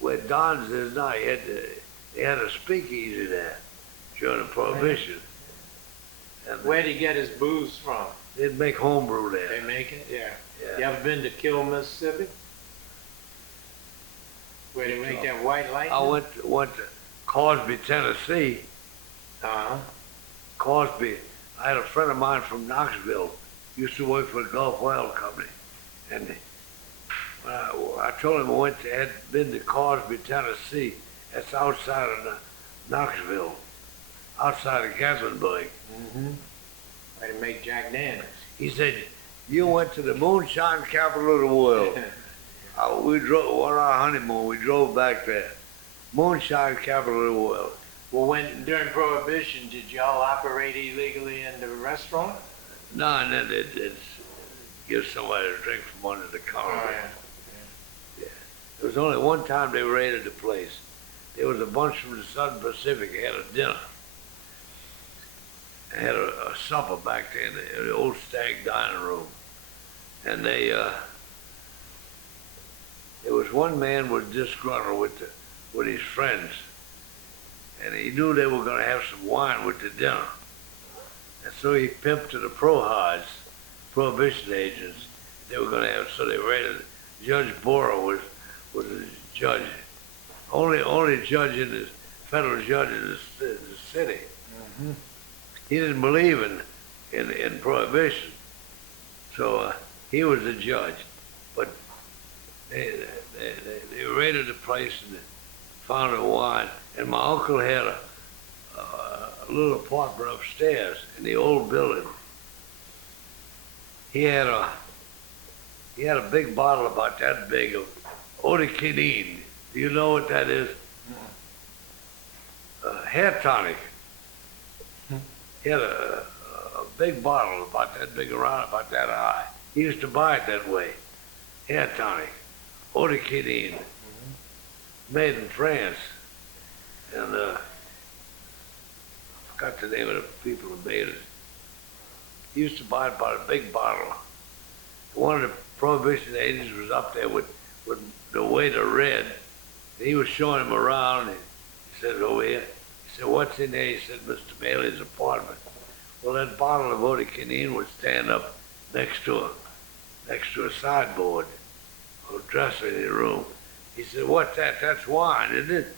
where Don's is now, they had a speakeasy there during the Prohibition. And Where'd he get his booze from? they'd make homebrew there. They make it? Yeah. Yeah. You ever been to Kill, Mississippi? Where they make that white lightning? I went to Cosby, Tennessee. Uh-huh. Cosby, I had a friend of mine from Knoxville, used to work for the Gulf Oil Company. And when I told him had been to Cosby, Tennessee. That's outside of Knoxville, outside of Gatlinburg. Mm-hmm. Where they make Jack Daniels. He said, "You went to the moonshine capital of the world." We drove on our honeymoon. We drove back there. Moonshine capital of the world. Well, during Prohibition, did y'all operate illegally in the restaurant? No, and then it give somebody a drink from under the counter. Oh, yeah. There was only one time they raided the place. There was a bunch from the Southern Pacific. They had a dinner. They had a supper back there in the old Stag dining room. And there was one man was disgruntled with his friends. And he knew they were going to have some wine with the dinner. And so he pimped to the Prohibition agents, they were gonna have, so they raided. Judge Bora was the judge, only judge in the federal judge in the city. Mhm. He didn't believe in prohibition, so he was the judge. But they raided the place and found a wine. And my uncle had a little apartment upstairs in the old building. He had a big bottle about that big of eau de quinine. Do you know what that is? Hair tonic. He had a big bottle about that big, around about that high. He used to buy it that way. Hair tonic, eau de quinine, made in France. And I forgot the name of the people who made it. He used to buy it by a big bottle. One of the prohibition agents was up there with the waiter Red. He was showing him around. He said, over here. He said, what's in there? He said, Mr. Maylie's apartment. Well, that bottle of eau de quinine would stand up next to a sideboard or dresser in the room. He said, what's that? That's wine, isn't it?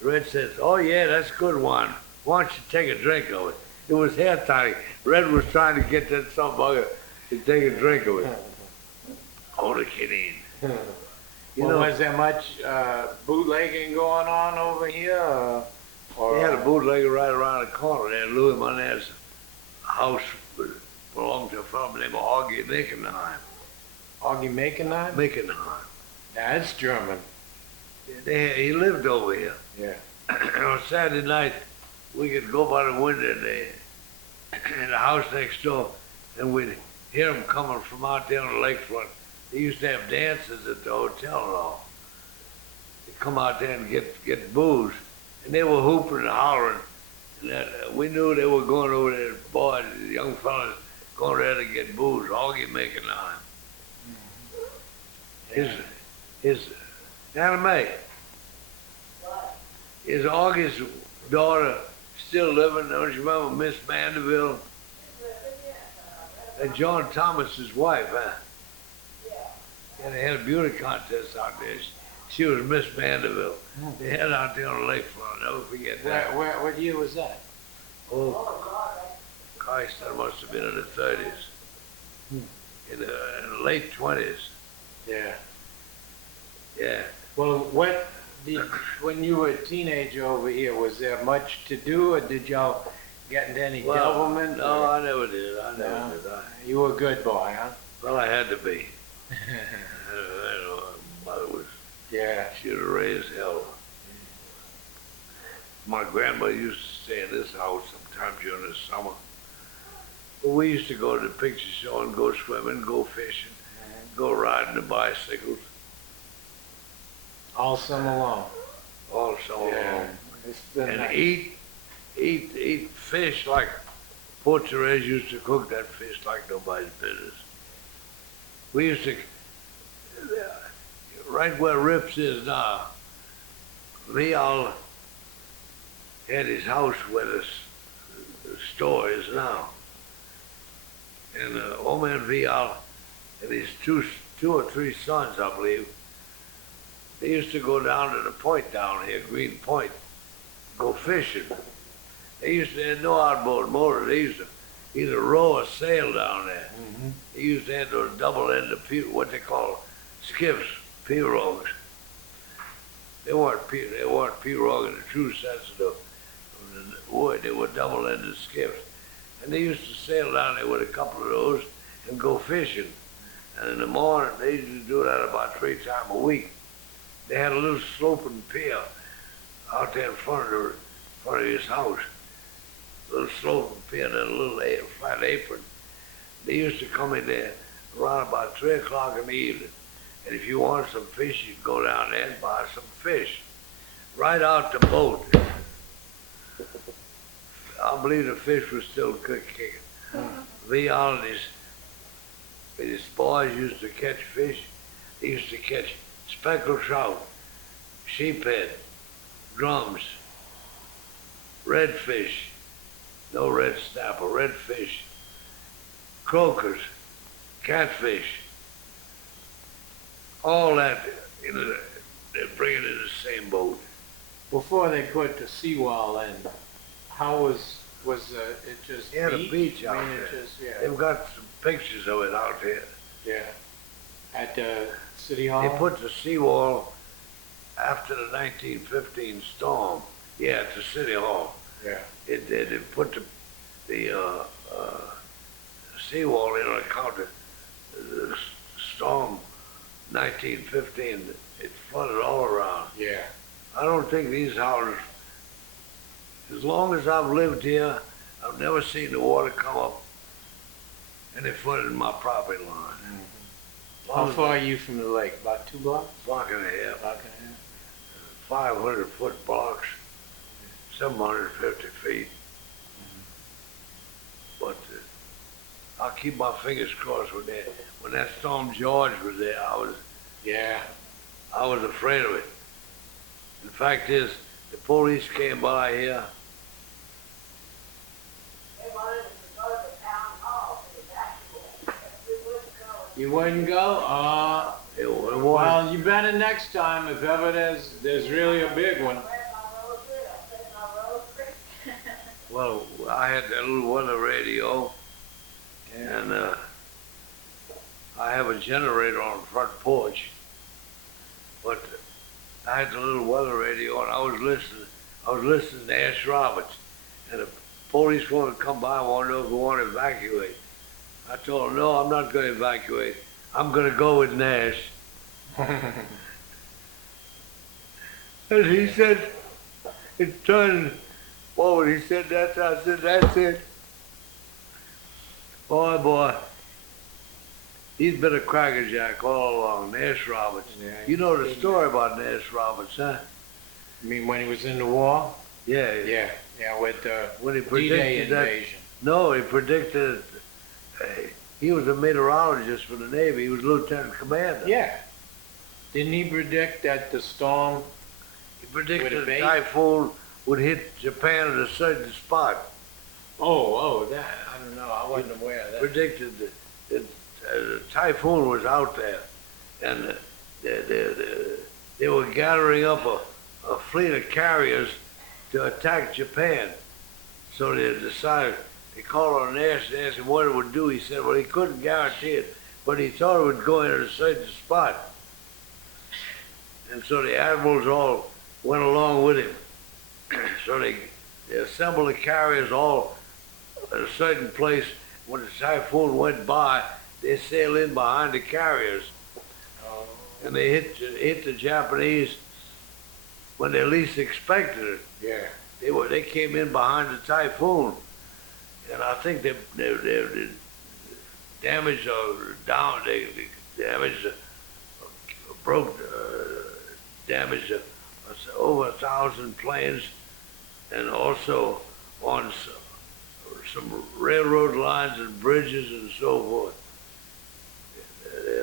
Red says, oh yeah, that's good wine. Why don't you take a drink of it? It was hair tonic. Red was trying to get that some bugger to take a drink of it. Eau de quinine. Well, was there much bootlegging going on over here? Or They had a bootlegger right around the corner there. Louis Monet's house belonged to a fellow named Augie Mickenheim. Augie Mackenheim? Mickenheim. That's German. He lived over here. Yeah. On Saturday night, we could go by the window in the house next door, and we'd hear them coming from out there on the lakefront. They used to have dances at the hotel and all. They'd come out there and get booze, and they were hooping and hollering. And we knew they were going over there, boys, the young fellas, going there to get booze. Augie making time. His Anna Mae, is Augie's daughter still living? Don't you remember Miss Mandeville? And John Thomas's wife, huh? Yeah, they had a beauty contest out there. She was Miss Mandeville. They had it out there on the lakefront. I'll never forget that. What year was that? Oh, Christ, that must have been in the 30s. In the late 20s. Yeah. Yeah. Well, when you were a teenager over here, was there much to do, or did y'all get into any devilment? No, I never did. I never did. You were a good boy, huh? Well, I had to be. Mother was, Yeah. she was raised hell. My grandmother used to stay in this house sometime during the summer. But we used to go to the picture show and go swimming, go fishing, go riding the bicycles All summer long. all summer long. It's been And nice. eat fish like Poor Therese used to cook that fish like nobody's business. We used to, right where Rips is now, Vial had his house where the store is now. And old man Vial and his two or three sons, I believe, they used to go down to the point down here, Green Point, go fishing. They used to have no outboard motor. They used to either row or sail down there. Mm-hmm. They used to have those double-ended, what they call skiffs, pirogues. They weren't pirogue in the true sense of the word. They were double-ended skiffs. And they used to sail down there with a couple of those and go fishing. And in the morning, they used to do that about 3 times a week. They had a little sloping pier out there in front of his house. A little sloping pier and a little flat apron. They used to come in there around about 3 o'clock in the evening. And if you wanted some fish, you'd go down there and buy some fish. Right out the boat. I believe the fish was still kicking. Vial and his boys used to catch fish. They used to catch speckled trout, sheephead, drums, redfish, no red snapper, redfish, croakers, catfish, all that, they bring it in the same boat. Before they put the seawall in, how was it just Yeah, the beach? beach I out mean, it there. just, yeah. They've got some pictures of it out there. Yeah. At the city hall? They put the seawall after the 1915 storm. Yeah, at the city hall. Yeah. They put the seawall in on account of the storm 1915. It flooded all around. Yeah. I don't think these houses, as long as I've lived here, I've never seen the water come up any further than my property line. How far are you from the lake? About 2 blocks? Block and a half. Block and a 500-foot blocks, 750 feet. But I'll keep my fingers crossed with that. When that Storm George was there, half. Yeah. I was afraid of it. The fact is, the police came by here. They wanted us to go to the town hall to evacuate. We wouldn't go. You wouldn't go? It was, Well, you better next time if ever there's really a big one. Where's my road trip? I said my road trip. well, I had that little weather radio, and I have a generator on the front porch. But I had the little weather radio, and I was listening to Ash Roberts, and the police wanted to come by, wanted to know if we want to evacuate. I told him, no, I'm not going to evacuate. I'm going to go with Nash. And he said, it turned forward. He said, I said, that's it. Boy, he's been a crackerjack all along, Nash Roberts. Yeah, You know the story about Nash Roberts, huh? You mean when he was in the war? Yeah. Yeah. Yeah, with the When he D-Day predicted that, invasion. no, he predicted, he was a meteorologist for the Navy. He was lieutenant commander. Yeah. Didn't he predict that the storm? He predicted Would it a be? typhoon would hit Japan at a certain spot. Oh, that. I don't know. I wasn't aware of that. Predicted that the typhoon was out there, and they were gathering up a fleet of carriers to attack Japan. So they decided, they called on Nash and asked him what it would do. He said, well, he couldn't guarantee it, but he thought it would go in at a certain spot. And so the admirals all went along with him. So they assembled the carriers all at a certain place. When the typhoon went by, they sailed in behind the carriers, and they hit the Japanese when they least expected it. Yeah. They came in behind the typhoon, and I think they damaged or down. They damaged, damaged over 1,000 planes, and also on some railroad lines and bridges and so forth.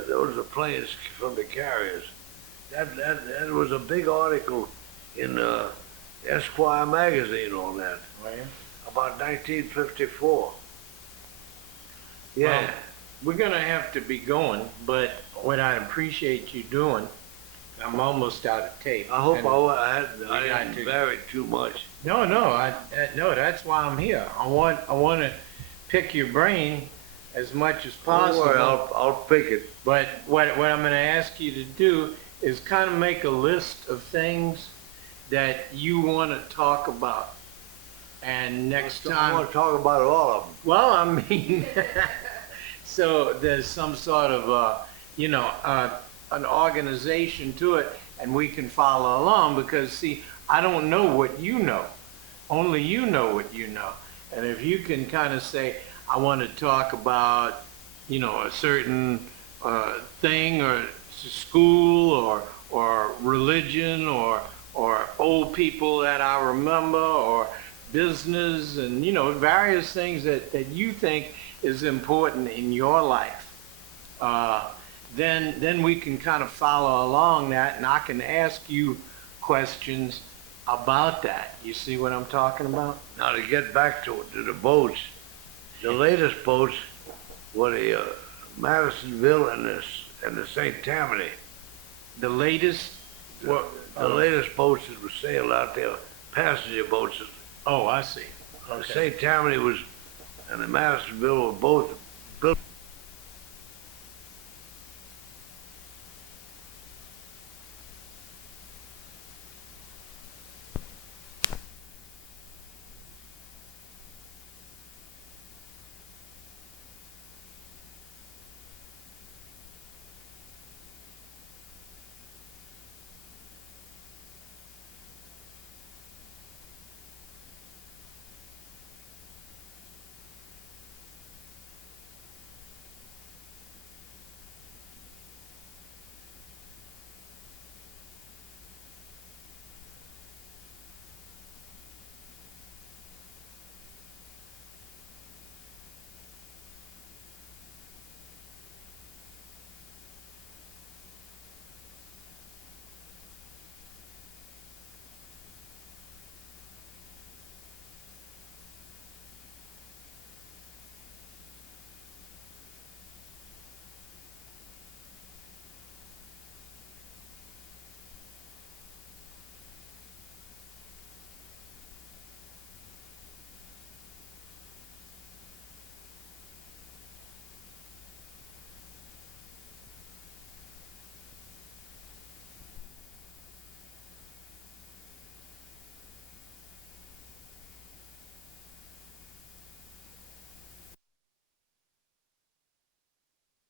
Those are planes from the carriers. That was a big article in Esquire magazine on that, Oh, yeah? about 1954. Yeah. Well, we're gonna have to be going, but what I appreciate you doing, I'm almost out of tape. I hope and- I got didn't to- vary too much. No, no, that's why I'm here. I want to pick your brain as much as Don't possible. worry, I'll pick it. But what I'm going to ask you to do is kind of make a list of things that you want to talk about. And next I time, want to talk about all of them. well, I mean, so there's some sort of, an organization to it, and we can follow along because, see, I don't know what you know. Only you know what you know. And if you can kind of say, I want to talk about, a certain thing or school or religion or old people that I remember or business and, various things that you think is important in your life, then we can kind of follow along that, and I can ask you questions about that. You see what I'm talking about? Now to get back to the boats, the latest boats were the Madisonville and the St. Tammany. The latest, what? The latest boats that were sailed out there, passenger boats. Oh, I see. The Okay. St. Tammany was, and the Madisonville were both